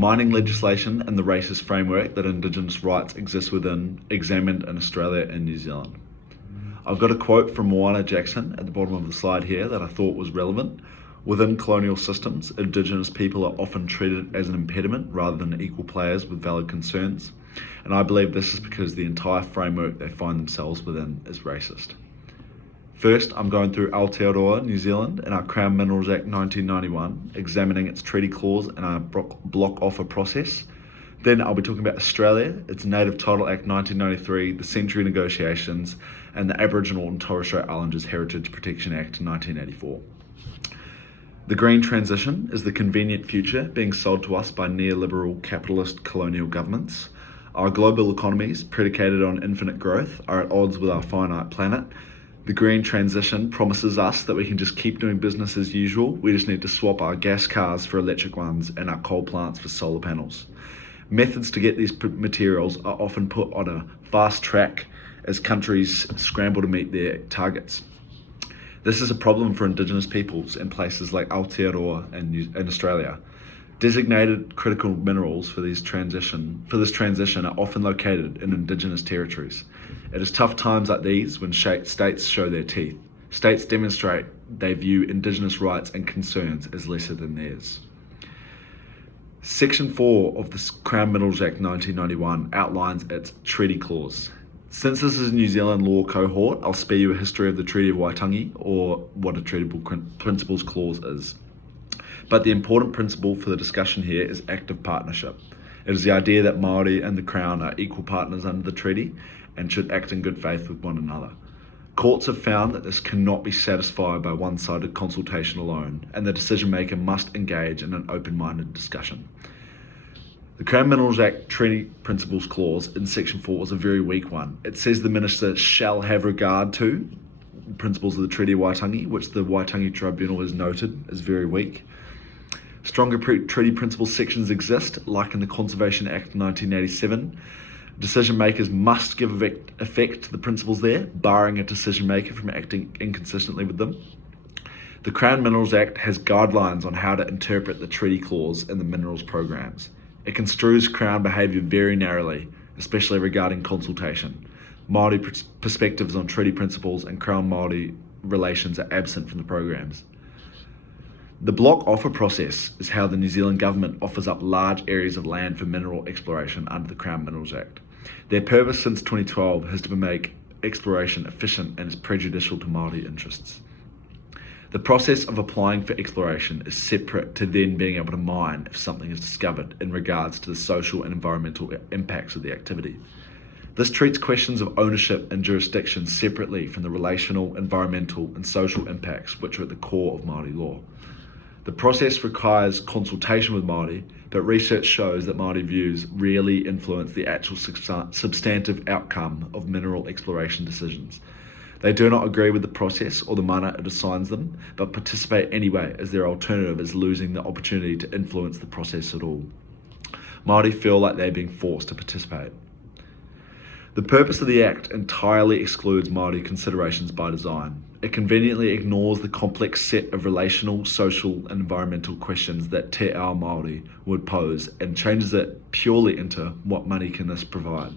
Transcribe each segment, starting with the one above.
Mining legislation and the racist framework that Indigenous rights exist within, examined in Australia and New Zealand. I've got a quote from Moana Jackson at the bottom of the slide here that I thought was relevant. Within colonial systems, Indigenous people are often treated as an impediment rather than equal players with valid concerns. And I believe this is because the entire framework they find themselves within is racist. First, I'm going through Aotearoa, New Zealand, and our Crown Minerals Act 1991, examining its treaty clause and our block offer process. Then I'll be talking about Australia, its Native Title Act 1993, the Century Negotiations, and the Aboriginal and Torres Strait Islanders Heritage Protection Act 1984. The green transition is the convenient future being sold to us by neoliberal capitalist colonial governments. Our global economies, predicated on infinite growth, are at odds with our finite planet. The green transition promises us that we can just keep doing business as usual. We just need to swap our gas cars for electric ones and our coal plants for solar panels. Methods to get these materials are often put on a fast track as countries scramble to meet their targets. This is a problem for Indigenous peoples in places like Aotearoa and Australia. Designated critical minerals for this transition are often located in Indigenous territories. It is tough times like these when states show their teeth. States demonstrate they view Indigenous rights and concerns as lesser than theirs. Section 4 of the Crown Minerals Act 1991 outlines its treaty clause. Since this is a New Zealand law cohort, I'll spare you a history of the Treaty of Waitangi, or what a Treatable Principles Clause is. But the important principle for the discussion here is active partnership. It is the idea that Māori and the Crown are equal partners under the treaty and should act in good faith with one another. Courts have found that this cannot be satisfied by one-sided consultation alone, and the decision maker must engage in an open-minded discussion. The Crown Minerals Act Treaty Principles Clause in Section 4 was a very weak one. It says the Minister shall have regard to principles of the Treaty of Waitangi, which the Waitangi Tribunal has noted is very weak. Stronger treaty principles sections exist, like in the Conservation Act 1987. Decision makers must give effect to the principles there, barring a decision maker from acting inconsistently with them. The Crown Minerals Act has guidelines on how to interpret the treaty clause in the minerals programs. It construes Crown behaviour very narrowly, especially regarding consultation. Māori perspectives on treaty principles and Crown-Māori relations are absent from the programs. The block offer process is how the New Zealand government offers up large areas of land for mineral exploration under the Crown Minerals Act. Their purpose since 2012 has to make exploration efficient and is prejudicial to Māori interests. The process of applying for exploration is separate to then being able to mine if something is discovered in regards to the social and environmental impacts of the activity. This treats questions of ownership and jurisdiction separately from the relational, environmental and social impacts which are at the core of Māori law. The process requires consultation with Māori, but research shows that Māori views rarely influence the actual substantive outcome of mineral exploration decisions. They do not agree with the process or the mana it assigns them, but participate anyway as their alternative is losing the opportunity to influence the process at all. Māori feel like they're being forced to participate. The purpose of the Act entirely excludes Māori considerations by design. It conveniently ignores the complex set of relational, social and environmental questions that Te Ao Māori would pose and changes it purely into what money can this provide.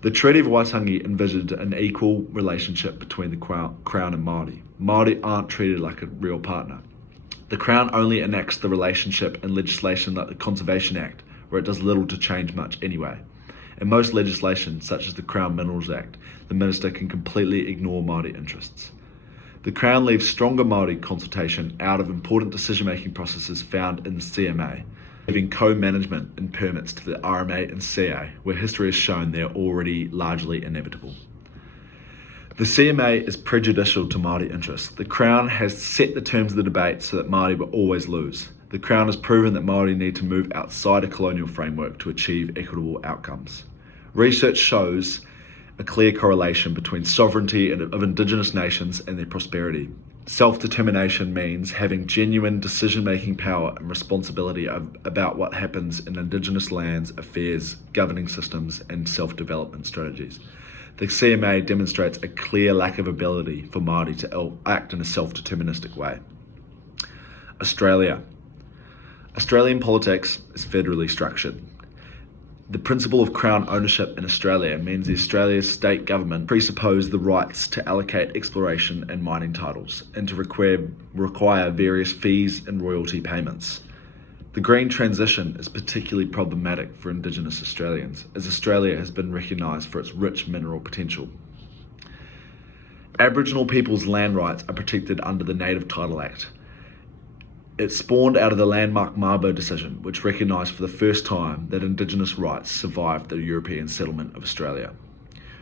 The Treaty of Waitangi envisioned an equal relationship between the Crown and Māori. Māori aren't treated like a real partner. The Crown only enacts the relationship in legislation like the Conservation Act, where it does little to change much anyway. In most legislation, such as the Crown Minerals Act, the Minister can completely ignore Māori interests. The Crown leaves stronger Māori consultation out of important decision-making processes found in the CMA, leaving co-management and permits to the RMA and CA, where history has shown they are already largely inevitable. The CMA is prejudicial to Māori interests. The Crown has set the terms of the debate so that Māori will always lose. The Crown has proven that Māori need to move outside a colonial framework to achieve equitable outcomes. Research shows a clear correlation between sovereignty of Indigenous nations and their prosperity. Self-determination means having genuine decision-making power and responsibility about what happens in Indigenous lands, affairs, governing systems, and self-development strategies. The CMA demonstrates a clear lack of ability for Māori to act in a self-deterministic way. Australia. Australian politics is federally structured. The principle of Crown ownership in Australia means the Australia's state government presupposes the rights to allocate exploration and mining titles and to require various fees and royalty payments. The green transition is particularly problematic for Indigenous Australians, as Australia has been recognised for its rich mineral potential. Aboriginal people's land rights are protected under the Native Title Act. It spawned out of the landmark Mabo decision, which recognised for the first time that Indigenous rights survived the European settlement of Australia.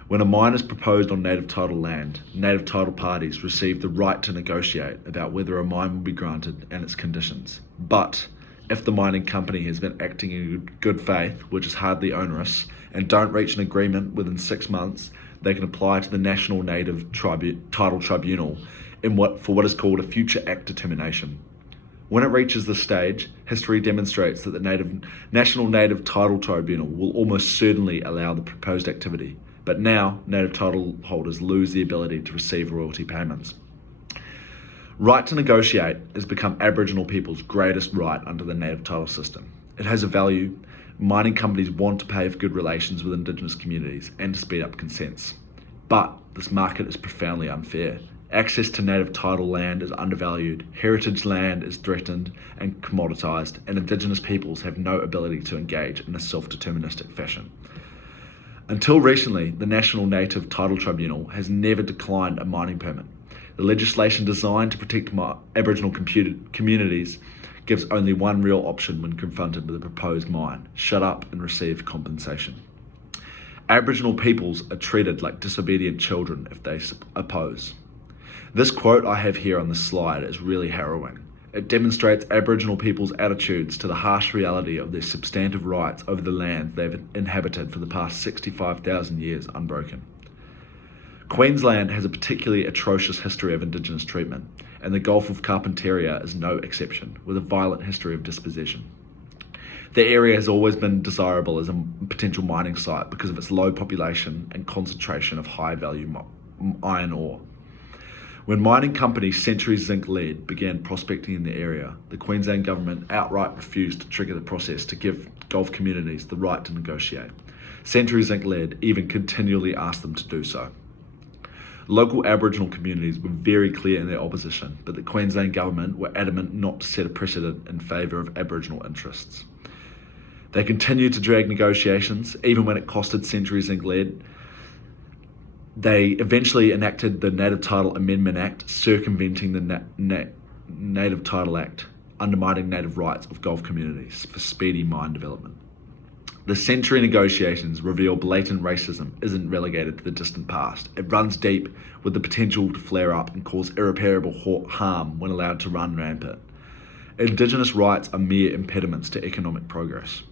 When a mine is proposed on native title land, native title parties receive the right to negotiate about whether a mine will be granted and its conditions. But if the mining company has been acting in good faith, which is hardly onerous, and don't reach an agreement within 6 months, they can apply to the National Native Title Tribunal for what is called a Future Act determination. When it reaches this stage, history demonstrates that the National Native Title Tribunal will almost certainly allow the proposed activity, but now native title holders lose the ability to receive royalty payments. Right to negotiate has become Aboriginal people's greatest right under the native title system. It has a value. Mining companies want to pay for good relations with Indigenous communities and to speed up consents. But this market is profoundly unfair. Access to native title land is undervalued, heritage land is threatened and commoditised, and Indigenous peoples have no ability to engage in a self-deterministic fashion. Until recently, the National Native Title Tribunal has never declined a mining permit. The legislation designed to protect Aboriginal communities gives only one real option when confronted with a proposed mine: shut up and receive compensation. Aboriginal peoples are treated like disobedient children if they oppose. This quote I have here on the slide is really harrowing. It demonstrates Aboriginal people's attitudes to the harsh reality of their substantive rights over the land they've inhabited for the past 65,000 years unbroken. Queensland has a particularly atrocious history of Indigenous treatment, and the Gulf of Carpentaria is no exception, with a violent history of dispossession. The area has always been desirable as a potential mining site because of its low population and concentration of high-value iron ore. When mining company Century Zinc Lead began prospecting in the area, the Queensland government outright refused to trigger the process to give Gulf communities the right to negotiate. Century Zinc Lead even continually asked them to do so. Local Aboriginal communities were very clear in their opposition, but the Queensland government were adamant not to set a precedent in favour of Aboriginal interests. They continued to drag negotiations, even when it costed Century Zinc Lead. They eventually enacted the Native Title Amendment Act, circumventing the Native Title Act, undermining native rights of Gulf communities for speedy mine development. The century negotiations reveal blatant racism isn't relegated to the distant past. It runs deep, with the potential to flare up and cause irreparable harm when allowed to run rampant. Indigenous rights are mere impediments to economic progress.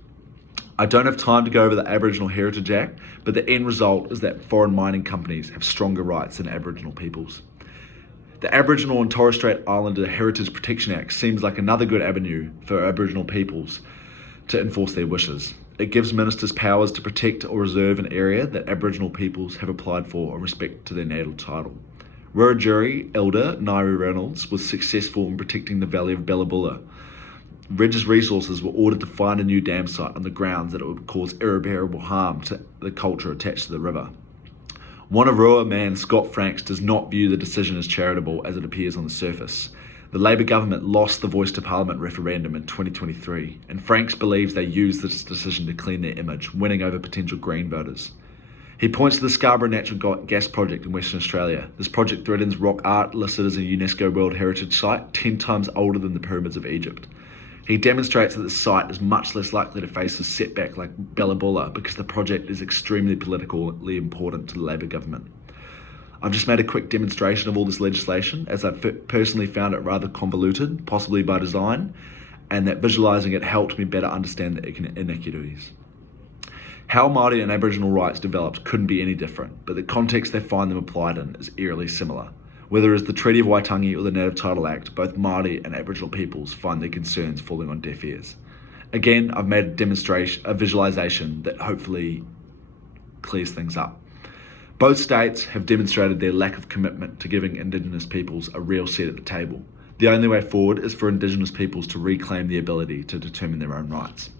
I don't have time to go over the Aboriginal Heritage Act, but the end result is that foreign mining companies have stronger rights than Aboriginal peoples. The Aboriginal and Torres Strait Islander Heritage Protection Act seems like another good avenue for Aboriginal peoples to enforce their wishes. It gives ministers powers to protect or reserve an area that Aboriginal peoples have applied for in respect to their natal title. Wiradjuri elder Nairi Reynolds was successful in protecting the valley of Bellabula. Regis Resources were ordered to find a new dam site on the grounds that it would cause irreparable harm to the culture attached to the river. Wanneroo man Scott Franks does not view the decision as charitable as it appears on the surface. The Labour government lost the Voice to Parliament referendum in 2023, and Franks believes they used this decision to clean their image, winning over potential Green voters. He points to the Scarborough Natural Gas Project in Western Australia. This project threatens rock art listed as a UNESCO World Heritage Site, 10 times older than the pyramids of Egypt. He demonstrates that the site is much less likely to face a setback like Bellabula because the project is extremely politically important to the Labour government. I've just made a quick demonstration of all this legislation, as I personally found it rather convoluted, possibly by design, and that visualising it helped me better understand the inequities. How Māori and Aboriginal rights developed couldn't be any different, but the context they find them applied in is eerily similar. Whether it's the Treaty of Waitangi or the Native Title Act, both Māori and Aboriginal peoples find their concerns falling on deaf ears. Again, I've made a visualisation that hopefully clears things up. Both states have demonstrated their lack of commitment to giving Indigenous peoples a real seat at the table. The only way forward is for Indigenous peoples to reclaim the ability to determine their own rights.